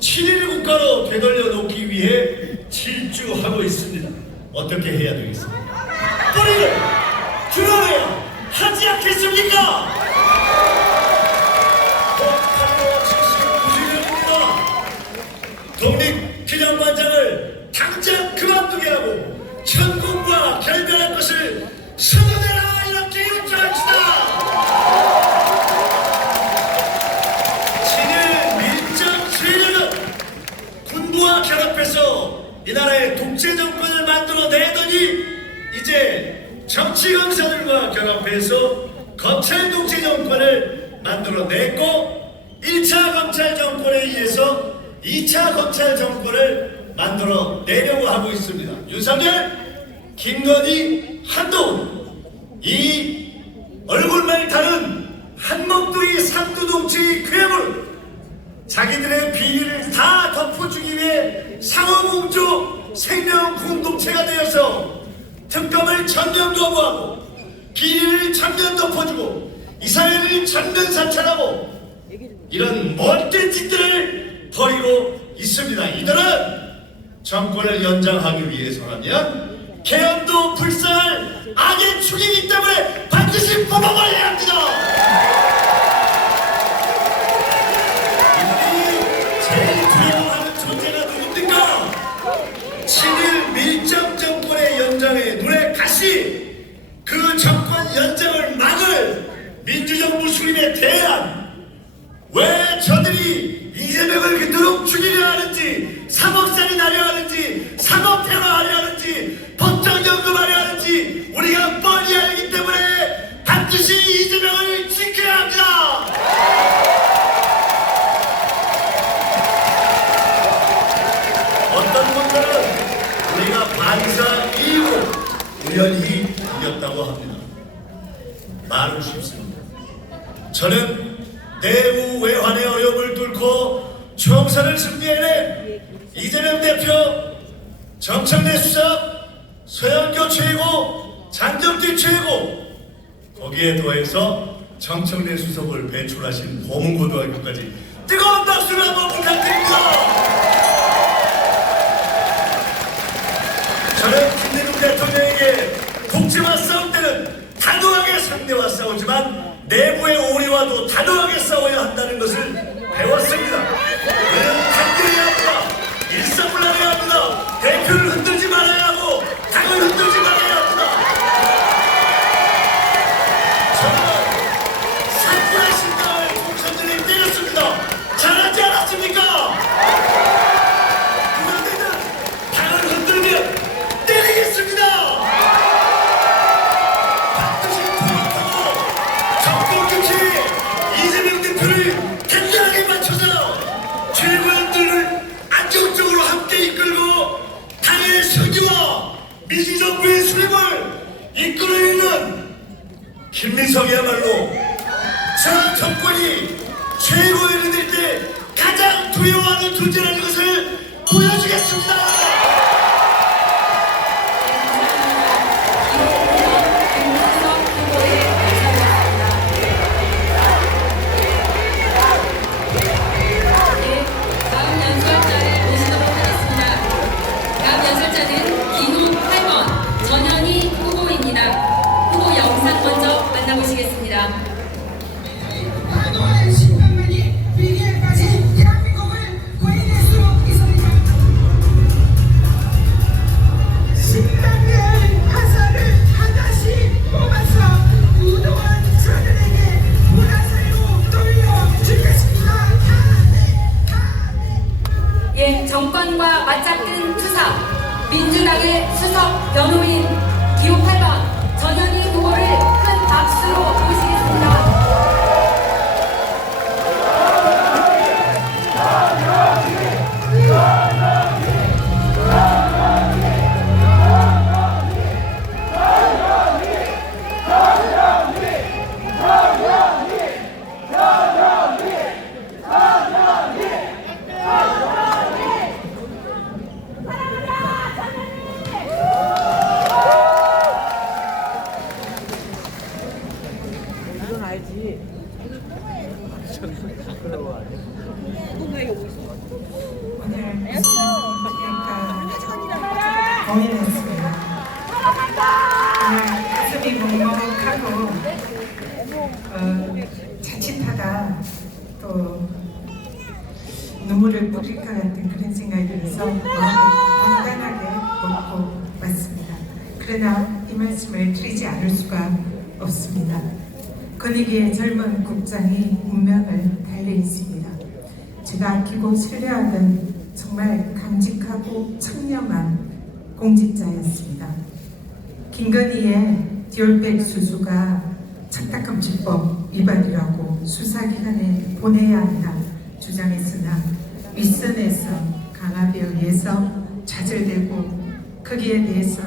친일 국가로 되돌려 놓기 위해 질주하고 있습니다. 어떻게 해야 되겠습니까? 뿌리를 드러내야 하지 않겠습니까? 1979년입니다. 독립기념관장을 당장 그만두게 하고 천군과 결별할 것을 선언해라, 이렇게 요청합시다. 친일 밀정 세력은 군부와 결합해서 이 나라의 독재 정권을 만들어내더니 이제 정치 강사들과 결합해서 검찰 독재 정권을 만들어냈고 1차 검찰 정권에 의해서 2차 검찰 정권을 만들어내려고 하고 있습니다. 윤석열, 김건희, 한동훈, 이 얼굴만 다른 한목도리 삼두동체의 괴물, 자기들의 비리를 다 덮어주기 위해 상호공조 생명 공동체가 되어서 특검을 전면 거부하고 비리를 전면 덮어주고 이 사회를 전면 사찰하고 이런 못된 짓들을 벌이고 있습니다. 이들은 정권을 연장하기 위해서라면 개헌도 불쌍할 악의 축이기 때문에 반드시 뽑아버려야 합니다. 이들이 제일 두려워하는 존재가 누굽니까? 친일 밀정 정권의 연장에 눈에 가시, 그 정권 연장을 막을 민주정부 수립에 대한, 왜 저들이 이재명을 그토록 죽이려 하는지, 3억짜리 나려 하는지, 3억 테러 하려 하는지, 법정연금 하려 하는지 우리가 뻔히 알기 때문에 반드시 이재명을 지켜야 합니다. 어떤 분들은 우리가 반사 이후 우연히 이겼다고 합니다. 말은 쉽습니다. 저는 내부 외환의 어려움을 뚫고 총선을 승리해낸 이재명 대표, 정청래 수석, 서영교 최고, 장경태 최고, 거기에 더해서 정청래 수석을 배출하신 보문고등학교까지 뜨거운 박수를 한번 부탁드립니다. 저는 김대중 대통령에게 독재와 싸울 때는 단호하게 상대와 싸우지만 내부의 오리와도 단호하게 싸워야 한다는 것을 배웠습니다. 우리는 단결해야 합니다. 일사불란해야 합니다. 대표를 흔들지 말아야 하고 당을 흔들지 말아야 합니다. 저는 사쿠라 신당을 총선전에 때렸습니다. 잘하지 않았습니까? 그런데는 당을 흔들면 때리겠습니다. 이재명 대표를 단단하게 맞춰서 최고위원들을 안정적으로 함께 이끌고 당의 승리와 민주정부의 수립을 이끌어내는 김민석이야말로 저 정권이 최고위원이 될 때 가장 두려워하는 존재라는 것을 보여주겠습니다. 파도의 심판만이 위기에까지 대한민국을 구해낼 수 있습니다. 신당의 화살을 하나씩 뽑아서 우동한 저들에게 문화사회로 돌려주겠습니다. 예, 정권과 맞잡든 투사, 민주당의 수석 변호인 기호 8번 전현희 후보를 큰 박수로 모시겠습니다. 알지. 오늘 공연했습니다. 오늘 가슴이 먹먹하고 자칫하다 또 눈물을 뿌릴 것 같은 그런 생각이 들어서 마음을 단단하게 먹고 왔습니다. 그러나 이 말씀을 드리지 않을 수가 없습니다. 권익위의 젊은 국장이 운명을 달리 있습니다. 제가 아끼고 신뢰하던 정말 강직하고 청렴한 공직자였습니다. 김건희의 디올백 수수가 착탁금지법 위반이라고 수사기관에 보내야 한다 주장했으나 윗선에서 강압에 의해서 좌절되고 거기에 대해서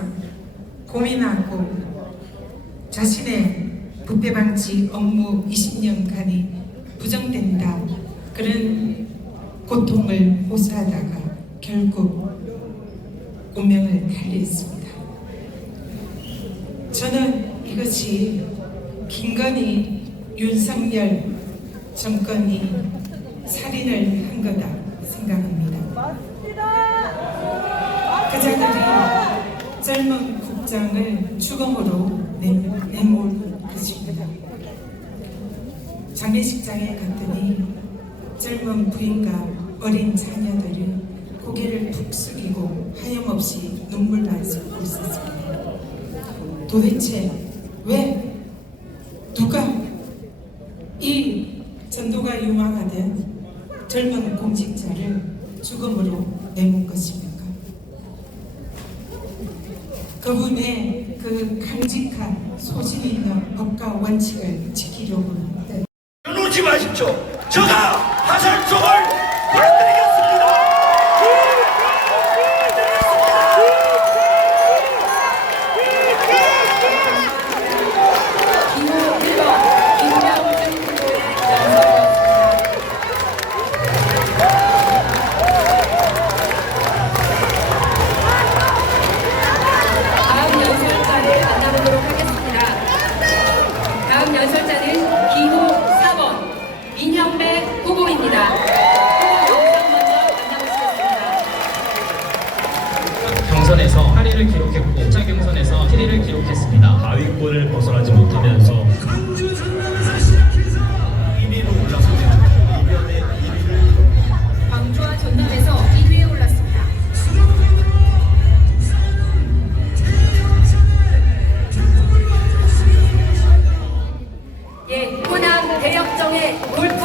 고민하고 자신의 부패방지 업무 20년간이 부정된다 그런 고통을 호소하다가 결국 운명을 달리했습니다. 저는 이것이 김건희, 윤석열 정권이 살인을 한 거다 생각합니다. 그자들이 젊은 국장을 죽음으로 내몰 것입니다. 장례식장에 갔더니 젊은 부인과 어린 자녀들이 고개를 푹 숙이고 하염없이 눈물만 쏟고 있었습니다. 도대체 왜 누가 이 전도가 유망하던 젊은 공직자를 죽음으로 내몬 것입니까? 그분의 그 강직한 소신 있는 법과 원칙을 지키려고 하는데 놓지 마십시오. 제가 하살총을 보내드리겠습니다. 기호 1번 김명준 후보의 연설이었습니다. 다음 연설자를 만나보도록 하겠습니다. 다음 연설자는 기호 4번 민형배 후보입니다. 후보 영상 먼저 만나보시겠습니다. 경선에서 8위를 기록했고 차 경선에서 7위를 기록했습니다. 하위권을 벗어나지 못하면서 광주 전남에서 시작해서 1위로 올라섰습니다. 이변의 1위를 광주와 전남에서 2위에 올랐습니다. 예, 호남 대역정의 돌풍,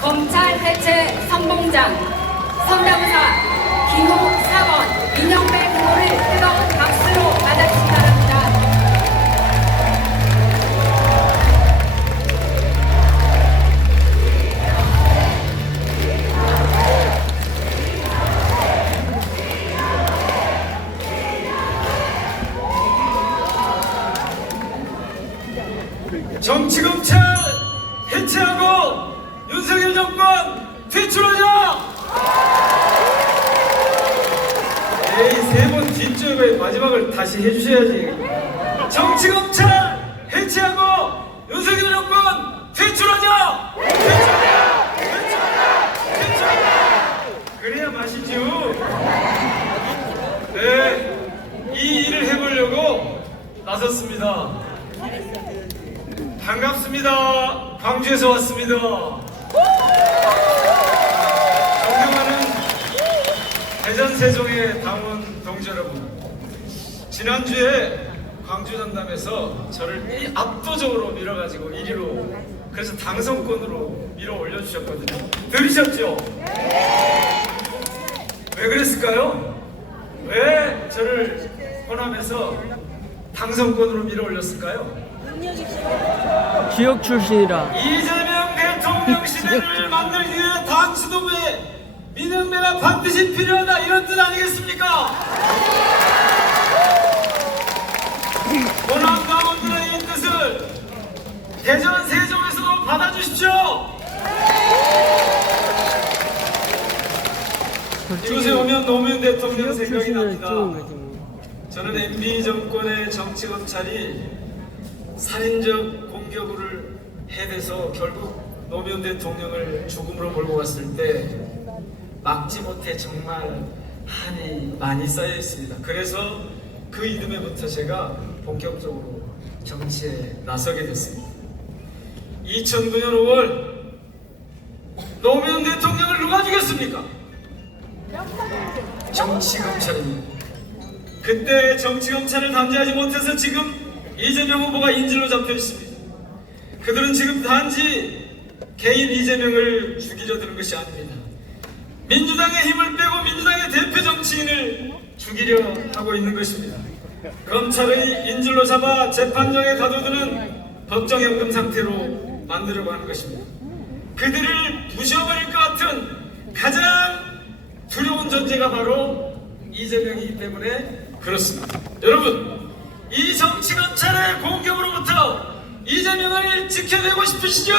검찰 해체 선봉장, 선명사 기호 4번 민영배 후보를 뜨거운 박수로 맞아주시기 바랍니다. 정치검찰 해체하고 윤석열 정권 퇴출하자! 에이, 세 번 뒷줄에 마지막을 다시 해주셔야지. 정치검찰 해체하고 윤석열 정권 퇴출하자! 퇴출하자! 퇴출하자! 퇴출하자! 그래야 맛이죠. 네, 이 일을 해보려고 나섰습니다. 반갑습니다. 광주에서 왔습니다. 존경하는 대전 세종의 당원 동지 여러분, 지난주에 광주 전남에서 저를 압도적으로 밀어가지고 1위로, 그래서 당선권으로 밀어 올려주셨거든요. 들으셨죠? 왜 그랬을까요? 왜 저를 호남에서 당선권으로 밀어 올렸을까요? 지역 출신이라. 이재명 대통령 시대를 만들기 위해 당 수도부에 민영배가 반드시 필요하다, 이런 뜻 아니겠습니까? 호남 당원들의 이 뜻을 대전 세종에서도 받아주십시오. 이곳에 오면 노무현 대통령 지역 생각이 출신을 납니다. 찍은 거지 뭐. 저는 MB 정권의 정치검찰이 살인적 공격을 해대서 결국 노무현 대통령을 죽음으로 몰고 갔을 때 막지 못해 정말 한이 많이 쌓여 있습니다. 그래서 그 이듬해부터 제가 본격적으로 정치에 나서게 됐습니다. 2009년 5월 노무현 대통령을 누가 죽였습니까? 정치검찰입니다. 그때 정치검찰을 담대하지 못해서 지금 이재명 후보가 인질로 잡혀 있습니다. 그들은 지금 단지 개인 이재명을 죽이려 드는 것이 아닙니다. 민주당의 힘을 빼고 민주당의 대표 정치인을 죽이려 하고 있는 것입니다. 검찰의 인질로 잡아 재판정에 가둬두는 법정연금 상태로 만들려고 하는 것입니다. 그들을 부셔버릴 것 같은 가장 두려운 존재가 바로 이재명이기 때문에 그렇습니다. 여러분, 이 정치검찰의 공격으로부터 이재명을 지켜내고 싶으시죠?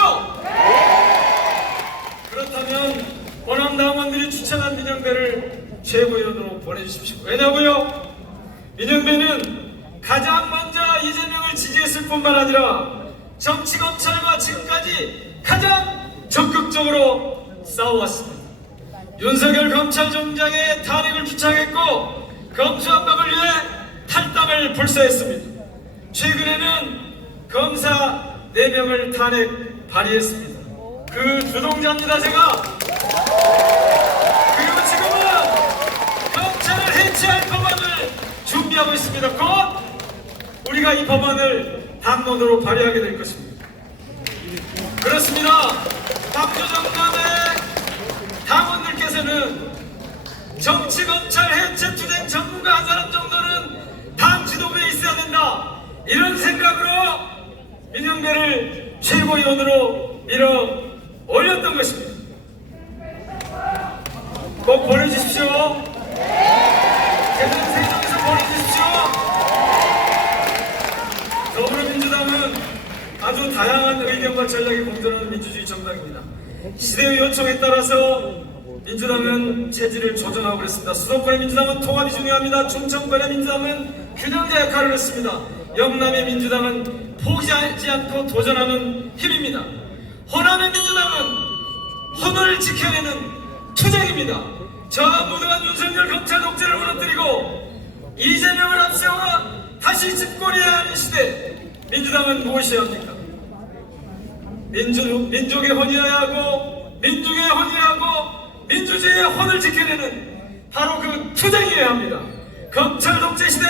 그렇다면 호남당원들이 추천한 민영배를 최고위원으로 보내주십시오. 왜냐고요? 민영배는 가장 먼저 이재명을 지지했을 뿐만 아니라 정치검찰과 지금까지 가장 적극적으로 싸워왔습니다. 윤석열 검찰총장의 탄핵을 주창했고 검수완박을 위해 탈당을 불사했습니다. 최근에는 검사 4명을 탄핵 발의했습니다. 그 주동자입니다, 제가. 그리고 지금은 검찰을 해체할 법안을 준비하고 있습니다. 곧 우리가 이 법안을 당론으로 발의하게 될 것입니다. 그렇습니다. 박주정남의 당원들께서는 정치검찰 해체 투쟁 전문가 한 사람 정도는 당 지도부에 있어야 된다, 이런 생각으로 민영배를 최고위원으로 밀어 올렸던 것입니다. 꼭 보내주십시오. 대전 세종에서 보내주십시오. 더불어민주당은 아주 다양한 의견과 전략이 공존하는 민주주의 정당입니다. 시대의 요청에 따라서 민주당은 체질을 조정하고 그랬습니다. 수도권의 민주당은 통합이 중요합니다. 충청권의 민주당은 균형자 역할을 했습니다. 영남의 민주당은 포기하지 않고 도전하는 힘입니다. 호남의 민주당은 혼을 지켜내는 투쟁입니다. 저 무능한 윤석열 검찰 독재를 무너뜨리고 이재명을 앞세워 다시 집권해야 하는 시대, 민주당은 무엇이어야 합니까? 민족의 혼이어야 하고, 민족의 혼이라고 민주주의의 혼을 지켜내는 바로 그 투쟁이어야 합니다. 검찰 독재 시대,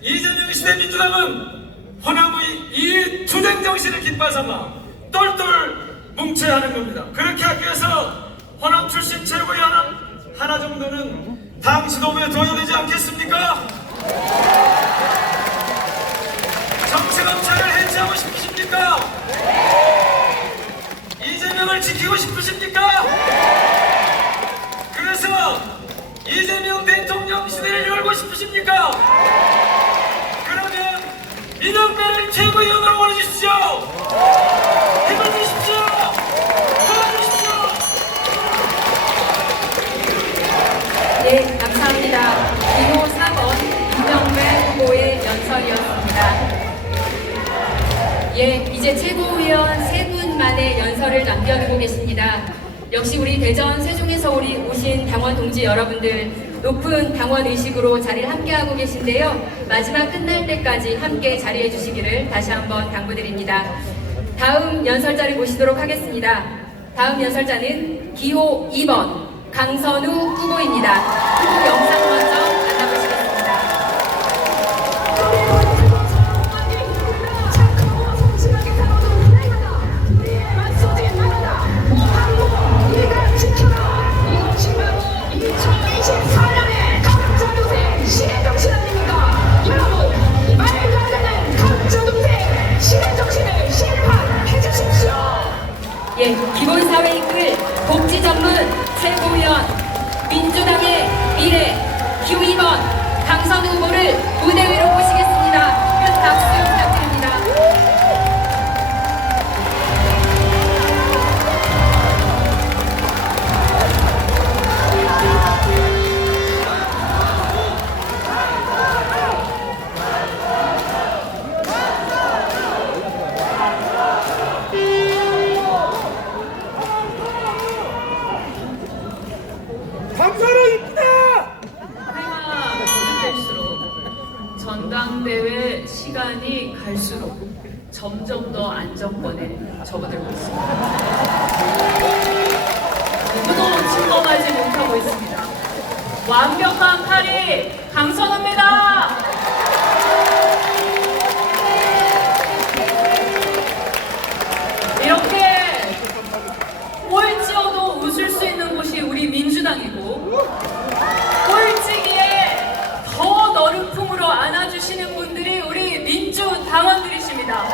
이재명 시대 민주당은 호남의 이 투쟁 정신을 깃발 삼아 똘똘 뭉쳐야 하는 겁니다. 그렇게 하기 위해서 호남 출신 최고위원 하나 정도는 당 지도부에 둬야 되지 않겠습니까? 정치검찰을 해체하고 싶으십니까? 이재명을 지키고 싶으십니까? 그래서 이재명 대통령 시대를 열고 싶으십니까? 그러면 민영배를 최고위원으로 보내주십시오. 힘을 주십시오. 도와주십시오. 네, 감사합니다. 기호 4번 이명배 후보의 연설이었습니다. 예, 이제 최고위원 3분만의 연설을 남겨두고 계십니다. 역시 우리 대전 세종에서 오신 당원 동지 여러분들, 높은 당원 의식으로 자리를 함께하고 계신데요. 마지막 끝날 때까지 함께 자리해 주시기를 다시 한번 당부드립니다. 다음 연설자를 모시도록 하겠습니다. 다음 연설자는 기호 2번 강선우 후보입니다. 후보 영상 먼저 만나보시겠습니다. 예, 기본사회 이끌 복지 전문 최고위원 민주당의 미래 기호 2번 강선우 후보를 무대 위로 모시겠습니다. 큰 박수 부탁드립니다. 접어들고 있습니다. 누구도 침범하지 못하고 있습니다. 완벽한 8위 강선우입니다. 이렇게 꼴찌여도 웃을 수 있는 곳이 우리 민주당이고, 꼴찌기에 더 너른 품으로 안아주시는 분들이 우리 민주당원들이십니다.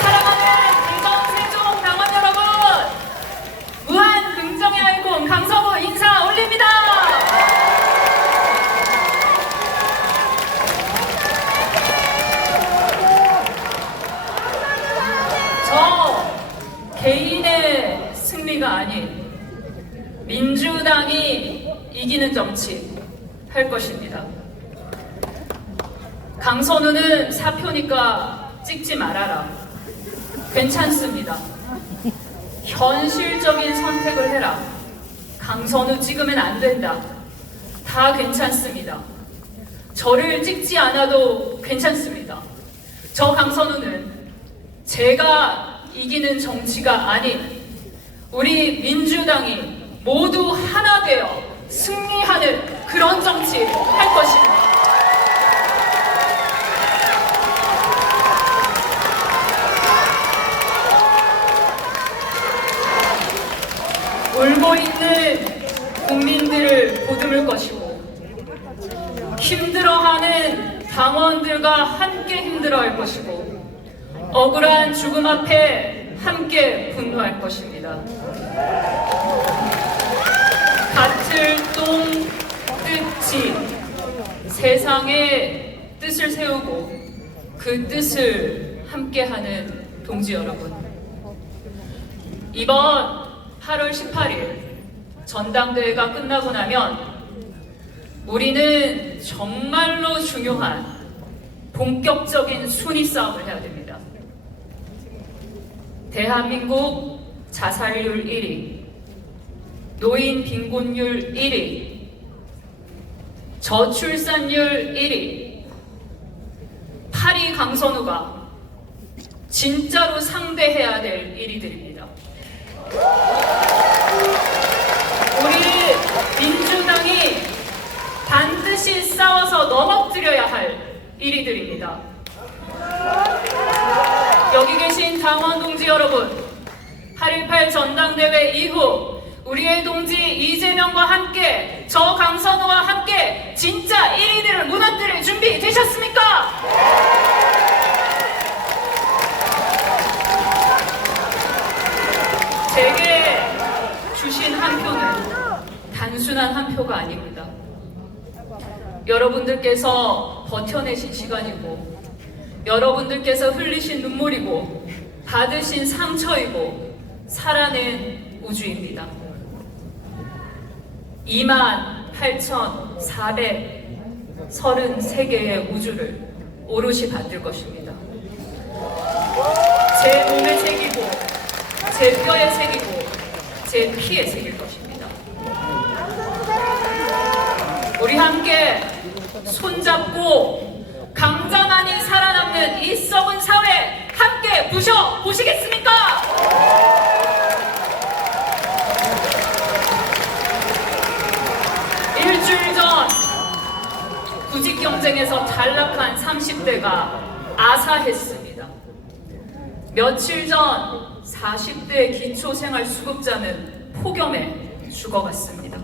사랑하는 대전 세종 당원 여러분, 무한 긍정의 아이콘 강선우 인사 올립니다. 저 개인의 승리가 아닌 민주당이 이기는 정치 할 것입니다. 강선우는 사표니까 찍지 말아라. 괜찮습니다. 현실적인 선택을 해라. 강선우 찍으면 안 된다. 다 괜찮습니다. 저를 찍지 않아도 괜찮습니다. 저 강선우는 제가 이기는 정치가 아닌 우리 민주당이 모두 하나 되어 승리하는 그런 정치 할 것입니다. 울고 있는 국민들을 보듬을 것이고, 힘들어하는 당원들과 함께 힘들어할 것이고, 억울한 죽음 앞에 함께 분노할 것입니다. 같을 똥 뜻지, 세상에 뜻을 세우고 그 뜻을 함께하는 동지 여러분, 이번 8월 18일 전당대회가 끝나고 나면 우리는 정말로 중요한 본격적인 순위 싸움을 해야 됩니다. 대한민국 자살률 1위, 노인 빈곤율 1위, 저출산율 1위, 8위 강선우가 진짜로 상대해야 될 1위들입니다. 우리 민주당이 반드시 싸워서 넘어뜨려야 할 1위들입니다. 여기 계신 당원 동지 여러분, 8.18 전당대회 이후 우리의 동지 이재명과 함께, 저 강선우와 함께 진짜 1위들을 무너뜨릴 준비 되셨습니까? 제게 주신 한 표는 단순한 한 표가 아닙니다. 여러분들께서 버텨내신 시간이고, 여러분들께서 흘리신 눈물이고, 받으신 상처이고, 살아낸 우주입니다. 28,433개의 우주를 오롯이 받들 것입니다. 제 몸에 새기고, 제 뼈에 새기고, 제 피에 새길 것입니다. 우리 함께 손잡고 강자만이 살아남는 이 썩은 사회 함께 부셔보시겠습니까? 일주일 전 구직 경쟁에서 탈락한 30대가 아사했습니다. 며칠 전 40대 기초생활수급자는 폭염에 죽어갔습니다.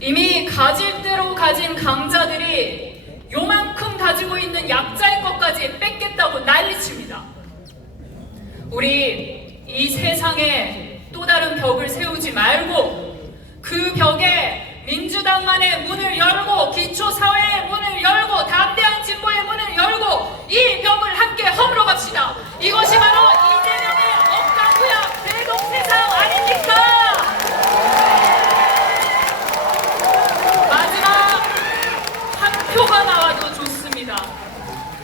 이미 가질 대로 가진 강자들이 요만큼 가지고 있는 약자의 것까지 뺏겠다고 난리칩니다. 우리 이 세상에 또 다른 벽을 세우지 말고 그 벽에 민주당만의 문을 열고, 기초사회의 문을 열고, 담대한 진보의 문을 열고 이 벽을 함께 허물어 갑시다. 이것이 바로 이재명의 억강구약 대동세상 아닙니까? 마지막 한 표가 나와도 좋습니다.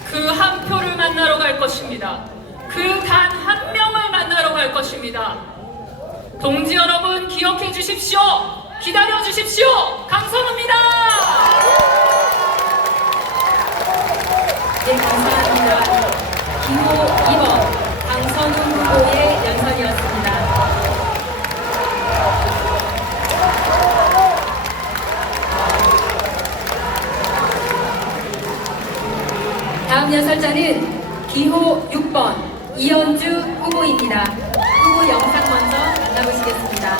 그 한 표를 만나러 갈 것입니다. 그 단 한 명을 만나러 갈 것입니다. 동지 여러분, 기억해 주십시오. 기다려 주십시오. 강선우입니다. 네, 감사합니다. 기호 2번 강선우 후보의 연설이었습니다. 다음 연설자는 기호 6번 이현주 후보입니다. 후보 영상 먼저 만나보시겠습니다.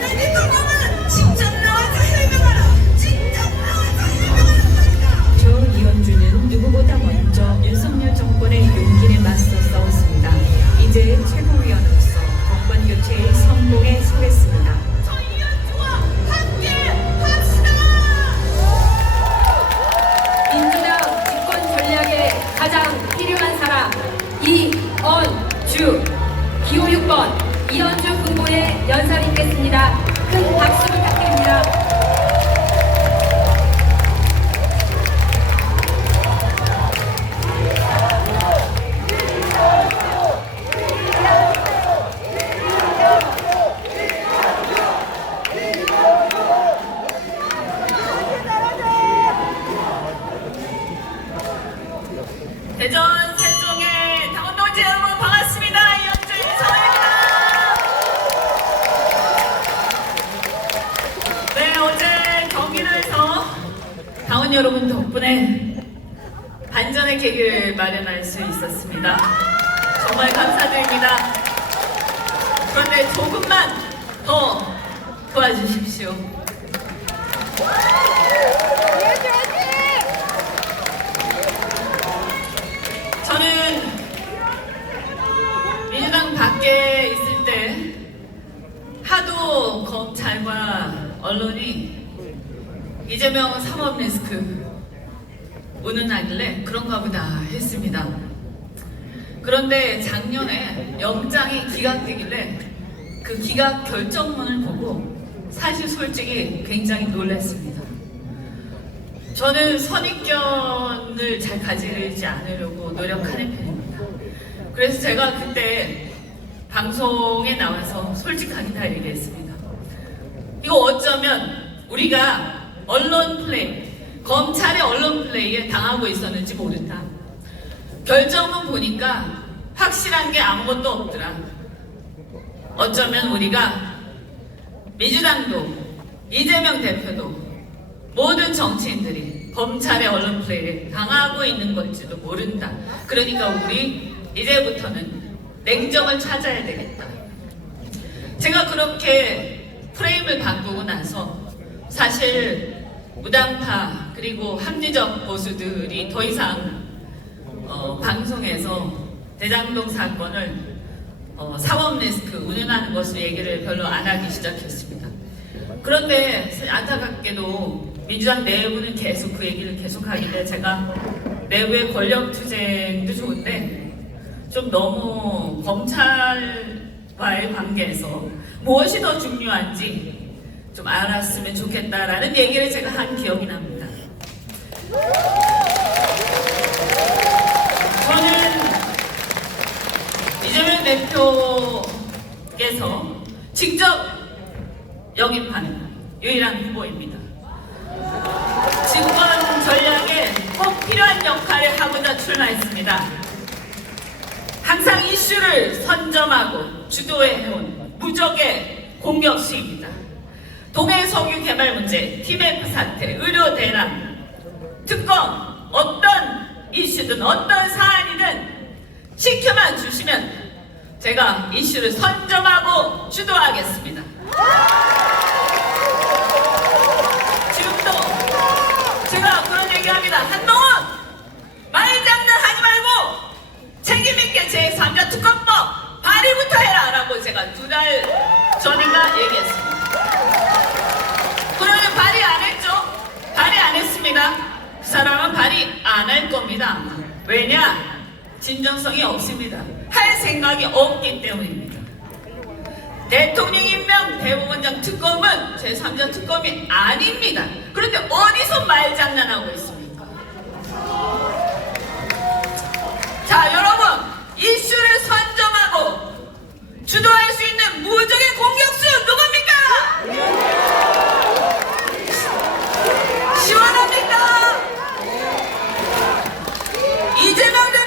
대통령은 직접 나와서 해명하라. 직접 나와서 해명하라. 저 이현주는 누구보다 먼저 윤석열 정권의 용기를 맞서 싸웠습니다. 이제 최고위원으로서 정권 교체의 성공에 서겠습니다. 저 이현주와 함께 합시다. 민주당 집권 전략에 가장 필요한 사람 이언주 기호 6번 이현주 후보의 연설이 있겠습니다. 큰 박수 부탁드립니다. 대전 세종의 당원동지 여러분 반갑습니다. 이현주 인사입니다. 네, 어제 경기를 해서 당원 여러분 덕분에 반전의 계기를 마련할 수 있었습니다. 정말 감사드립니다. 그런데 조금만 더 도와주십시오. 저는 민주당 밖에 있을 때 하도 검찰과 언론이 이재명 사법 리스크 운운하길래 그런가 보다 했습니다. 그런데 작년에 영장이 기각되길래 그 기각 결정문을 보고 사실 솔직히 굉장히 놀랐습니다. 저는 선입견을 잘 가지지 않으려고 노력하는 편입니다. 그래서 제가 그때 방송에 나와서 솔직하게 다 얘기했습니다. 이거 어쩌면 우리가 언론 플레이, 검찰의 언론 플레이에 당하고 있었는지 모른다. 결정문 보니까 확실한 게 아무것도 없더라. 어쩌면 우리가 민주당도 이재명 대표도 모든 정치인들이 검찰의 언론 플레이에 당하고 있는 걸지도 모른다. 그러니까 우리 이제부터는 냉정을 찾아야 되겠다. 제가 그렇게 프레임을 바꾸고 나서 사실 무당파 그리고 합리적 보수들이 더 이상 방송에서 대장동 사건을 사법 리스크 운운하는 것을 얘기를 별로 안 하기 시작했습니다. 그런데 안타깝게도 민주당 내부는 계속 그 얘기를 계속하길래 제가 내부의 권력 투쟁도 좋은데 좀 너무 검찰과의 관계에서 무엇이 더 중요한지 좀 알았으면 좋겠다라는 얘기를 제가 한 기억이 납니다. 저는 이재명 대표께서 직접 영입하는 유일한 후보입니다. 집권 전략에 꼭 필요한 역할을 하고자 출마했습니다. 항상 이슈를 선점하고 주도해온 무적의 공격수입니다. 동해석유 개발 문제, TMF 사태, 의료 대란, 특검, 어떤 이슈든 어떤 사안이든 시켜만 주시면 제가 이슈를 선점하고 주도하겠습니다. 지금도 제가 그런 얘기합니다. 한동훈 말장난하지 말고 책임있게 제3자 특검법 발의부터 해라 라고 제가 2달 전인가 얘기했습니다. 그러면 발의 안 했죠? 발의 안 했습니다. 그 사람은 발의 안 할 겁니다. 왜냐? 진정성이 없습니다. 할 생각이 없기 때문입니다. 대통령 임명 대법원장 특검은 제3자 특검이 아닙니다. 그런데 어디서 말장난하고 있습니까? 자, 여러분, 이슈를 선점하고 주도할 수 있는 무적의 공격수 누굽니까? 시원합니까? 이재명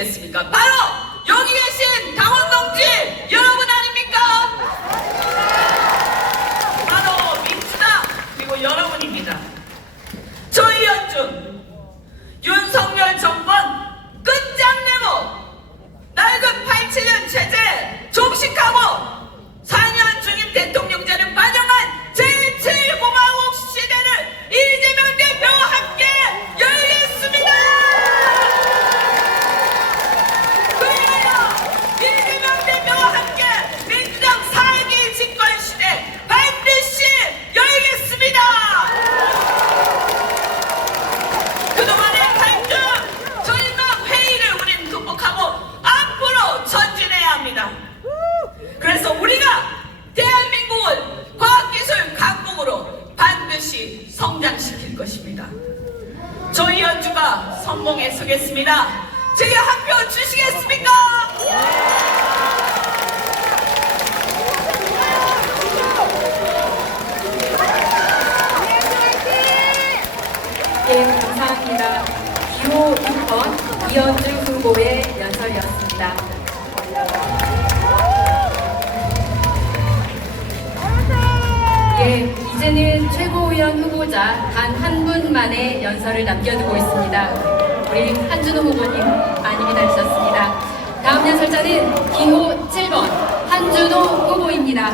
있겠습니까? 바로 여기 계신 당원 동지 여러분 아닙니까? 바로 민주당 그리고 여러분입니다. 저희 연준 윤석열 정권 끝장내고 낡은 87년 체제 종식하고 4년 중임 대통령제를 반영한 제7공화국 시대를 이재명 대표와 함께 열겠습니다. 그리하여 이재명 대표와 함께 민주당 4기 집권 시대 반드시 열겠습니다. 그동안의 갈등, 절망, 회의를 우린 극복하고 앞으로 전진해야 합니다. 그래서 우리가 대한민국을 과학기술 강국으로 반드시 성장시킬 것입니다. 저희 연주가 성공에 서겠습니다. 제게 한 표 주시겠습니까? 예, 감사합니다. 기호 6번 이현주 후보의 연설이었습니다. 예, 이제는 최고위원 후보자 단 한 분만의 연설을 남겨두고 있습니다. 우리 한준호 후보님 많이 기다리셨습니다. 다음 연설자는 기호 7번 한준호 후보입니다.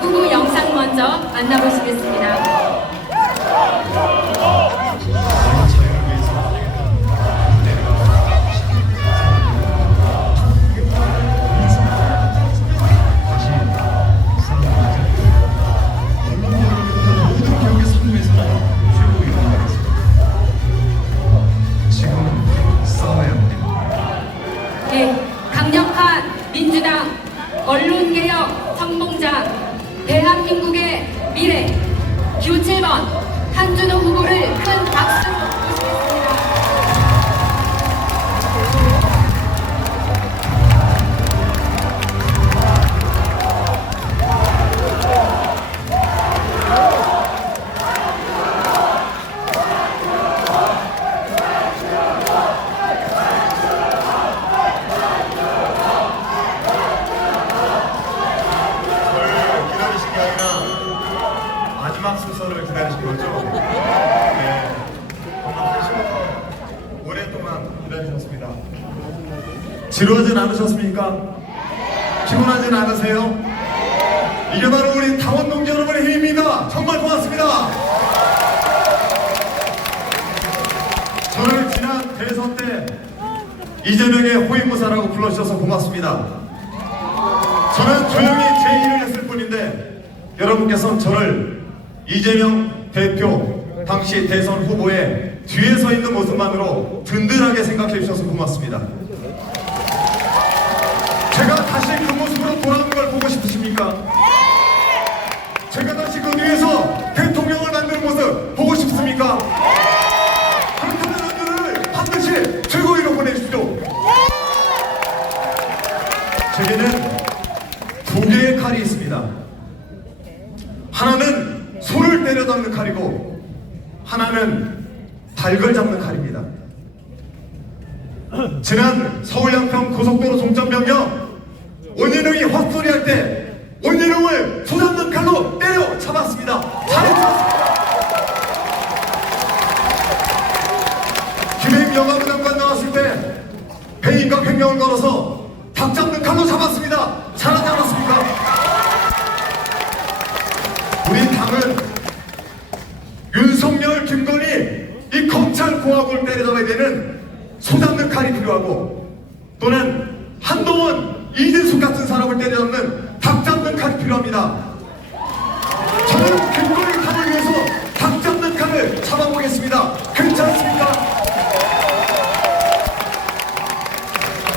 후보 영상 먼저 만나보시겠습니다. 강력한 민주당 언론개혁 선봉장 대한민국의 미래 기호 7번 한준호 후보를 큰 박수로 모시겠습니다. 마지막 순서를 기다리신 거죠? 네. 정말 하시고 오랫동안 기다리셨습니다. 지루하진 않으셨습니까? 피곤하진 않으세요? 이게 바로 우리 당원 동지 여러분의 힘입니다. 정말 고맙습니다. 저를 지난 대선 때 이재명의 호위무사라고 불러주셔서 고맙습니다. 저는 조용히 제 일을 했을 뿐인데 여러분께서는 저를 이재명 대표 당시 대선 후보의 뒤에 서 있는 모습만으로 든든하게 생각해 주셔서 고맙습니다. 제가 다시 그 모습으로 돌아오는 걸 보고 싶으십니까? 제가 다시 그 뒤에서 대통령을 만드는 모습 보고 싶습니까? 그렇다면 연주를 반드시 최고위로 보내주십시오. 제게는 두 개의 칼이 있습니다. 하나는 소를 때려 잡는 칼이고 하나는 닭을 잡는 칼입니다. 지난 서울 양평 고속도로 종점 변경 원희룡이 헛소리할 때 원희룡을 소잡는 칼로 때려 잡았습니다. 잘했습니다. 김행 영화부 장관 나왔을 때 배임과 횡령을 걸어서 닭 잡는 칼로 잡았습니다. 잘하지 않았습니까? 우리 당은 윤석열, 김건희 이 검찰 공화국을 때려잡아야 되는 소잡는 칼이 필요하고 또는 한동훈, 이진숙 같은 사람을 때려잡는 닭 잡는 칼이 필요합니다. 저는 김건희 칼을 위해서 닭 잡는 칼을 잡아보겠습니다. 괜찮습니까?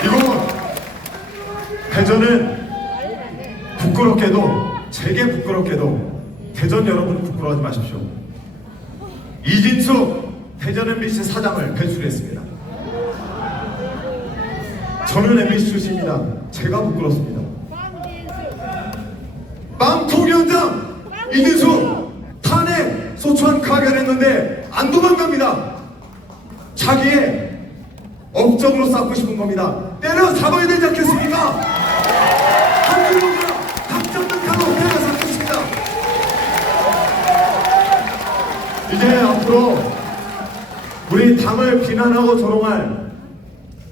이거 대전은 부끄럽게도 제게 부끄럽게도 대전 여러분 부끄러워하지 마십시오. 이진숙 대전 MBC 사장을 배출했습니다. 저는 MBC 출신입니다. 제가 부끄럽습니다. 빵통위원장 이진숙 탄핵 소추안 가결했는데 안 도망갑니다. 자기의 억적으로 쌓고 싶은 겁니다. 때려 잡아야 되지 않겠습니까? 한국인과 각 잡는 칼로 때려 잡겠습니다. 이제 앞으로 우리 당을 비난하고 조롱할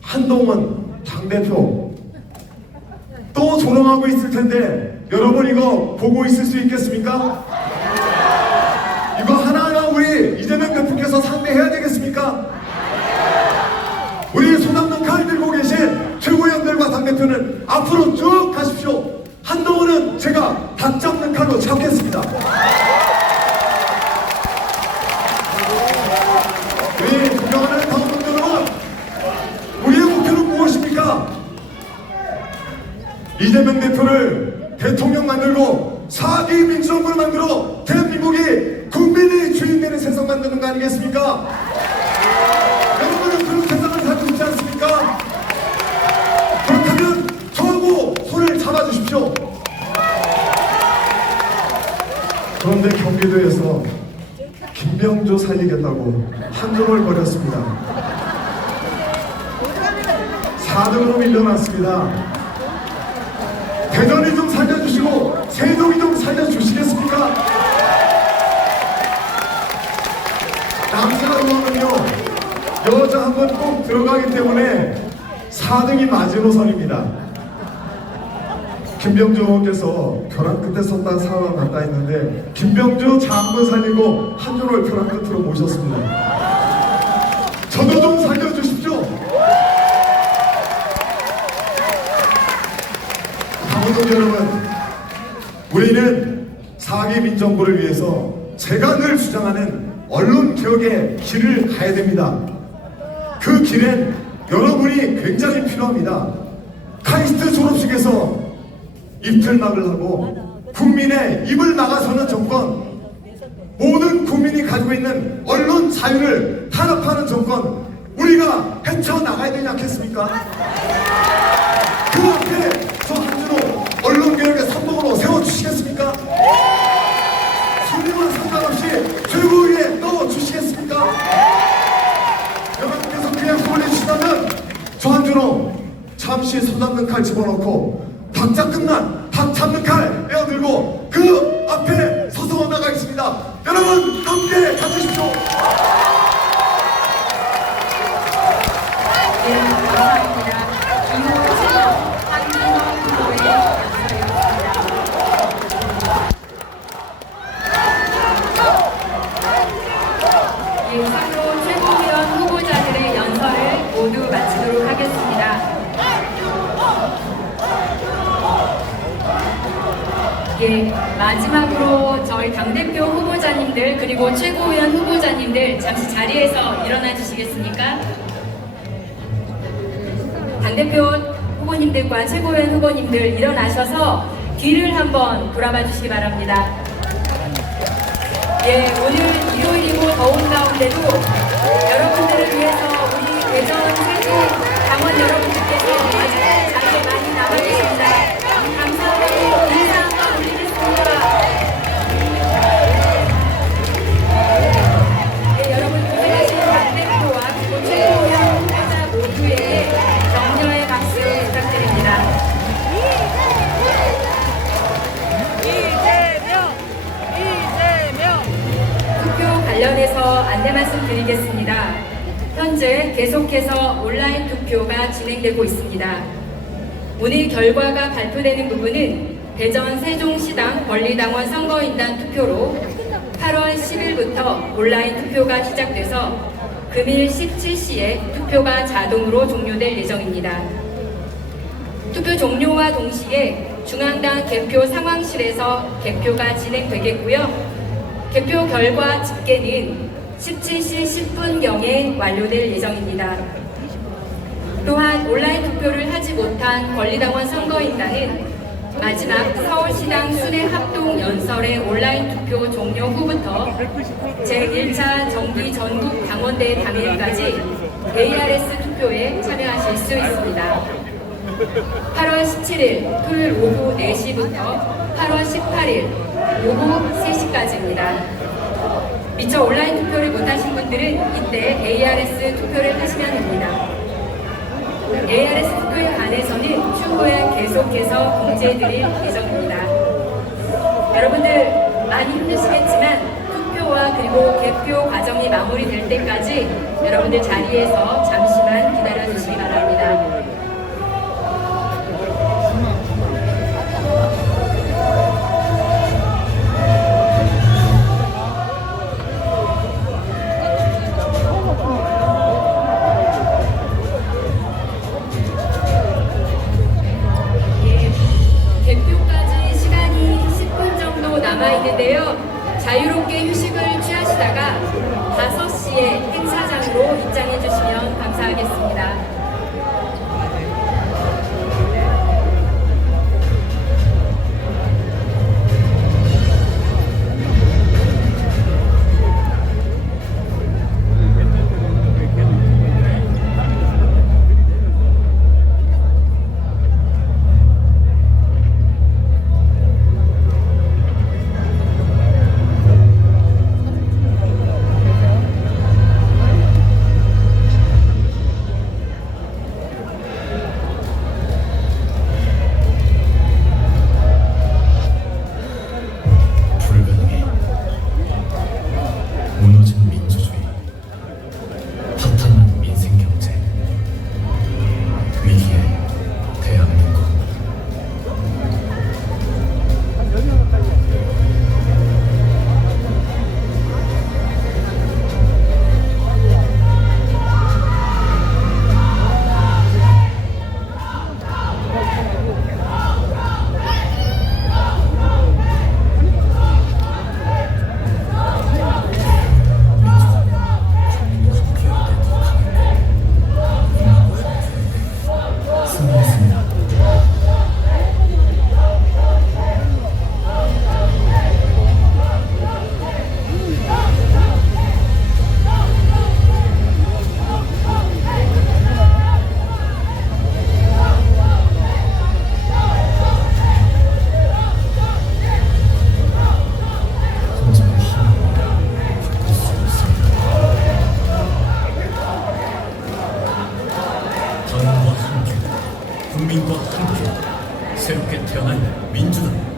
한동훈 당대표 또 조롱하고 있을 텐데 여러분 이거 보고 있을 수 있겠습니까? 이거 하나하나 우리 이재명 대표께서 상대해야 되겠습니까? 우리 손잡는 칼 들고 계신 최고위원들과 당대표는 앞으로 쭉 가십시오. 한동훈은 제가 닭 잡는 칼로 잡겠습니다. 우리 존경하는 당원들 여러분, 우리의 목표는 무엇입니까? 이재명 대표를 대통령 만들고 4기 민주정부를 만들어 대한민국이 국민의 주인되는 세상 만드는 거 아니겠습니까? 여러분은 그런 세상을 살고 싶지 않습니까? 그렇다면 저하고 손을 잡아주십시오. 그런데 경기도에서 김병조 살리겠다고 한정을 벌였습니다. 4등으로 밀려났습니다. 대전이 좀 살려주시고 세종이 좀 살려주시겠습니까? 남자 의원은요 여자 한 번 꼭 들어가기 때문에 4등이 마지노선입니다. 김병주 의원께서 벼랑 끝에 섰다 상황 갔다 했는데 김병주 장군 살리고 한준호를 벼랑 끝으로 모셨습니다. 저도 좀 살려주십시오. 당원들 여러분, 우리는 4기 민정부를 위해서 제가 늘 주장하는 언론 개혁의 길을 가야 됩니다. 그 길엔 여러분이 굉장히 필요합니다. 카이스트 졸업식에서 입틀막을 하고 국민의 입을 막아서는 정권, 모든 국민이 가지고 있는 언론 자유를 탄압하는 정권, 우리가 헤쳐나가야 되지 않겠습니까? 그 앞에 저 한준호 언론개혁의 선봉으로 세워주시겠습니까? 순위와 상관없이 최고위에 넣어주시겠습니까? 여러분께서 그냥 올려주시다면 저 한준호 잠시 손잡는 칼 집어넣고 박자 끝난 박 잡는 칼 빼어들고 그 앞에 서서 나가겠습니다. 여러분 함께 가주십시오. 네, 감사합니다. 이호선 한준호 후보의 연설이었습니다. 이상으로 최고위원 후보자들의 연설을 모두 마치도록 하겠습니다. 예, 마지막으로 저희 당대표 후보자님들 그리고 최고위원 후보자님들 잠시 자리에서 일어나 주시겠습니까? 당대표 후보님들과 최고위원 후보님들 일어나셔서 뒤를 한번 돌아봐 주시기 바랍니다. 예, 오늘 일요일이고 더운 가운데도 여러분들을 위해서 우리 대전 세종 당원 여러분들께서 아직 자리에 많이 남아 계십니다. 감사하고 인사 한번 올리겠습니다. 네, 여러분 고생하신 당대표와 그리고 최고위원 후보자 모두에게 격려의 박수 부탁드립니다. 투표 관련해서 안내 말씀 드리겠습니다. 현재 계속해서 온라인 투표가 진행되고 있습니다. 오늘 결과가 발표되는 부분은 대전 세종시당 권리당원 선거인단 투표로 8월 10일부터 온라인 투표가 시작돼서 금일 17시에 투표가 자동으로 종료될 예정입니다. 투표 종료와 동시에 중앙당 개표 상황실에서 개표가 진행되겠고요. 개표 결과 집계는 17시 10분경에 완료될 예정입니다. 또한 온라인 투표를 하지 못한 권리당원 선거인단은 마지막 서울시당 순회 합동 연설의 온라인 투표 종료 후부터 제1차 정기 전국 당원대회 당일까지 ARS 투표에 참여하실 수 있습니다. 8월 17일 토요일 오후 4시부터 8월 18일 오후 3시까지입니다. 미처 온라인 투표를 못하신 분들은 이때 ARS 투표를 하시면 됩니다. ARS 투표에 관해서는 추후에 계속해서 공지해드릴 예정입니다. 여러분들 많이 힘드시겠지만 투표와 그리고 개표 과정이 마무리될 때까지 여러분들 자리에서 잠시만 기다려주시기 바랍니다. 개표까지 시간이 10분 정도 남아있는데요. 자유롭게 휴식을 취하시다가 5시에 행사장으로 입장해 주시면 감사하겠습니다. 불가능해. 무너진 민주주의, 파탄난 민생경제, 위기의 대한민국. 승리했습니다. 하지만 힘을 바꿀 수 없습니다. 당과 함께, 국민과 함께 새롭게 태어난 민주당.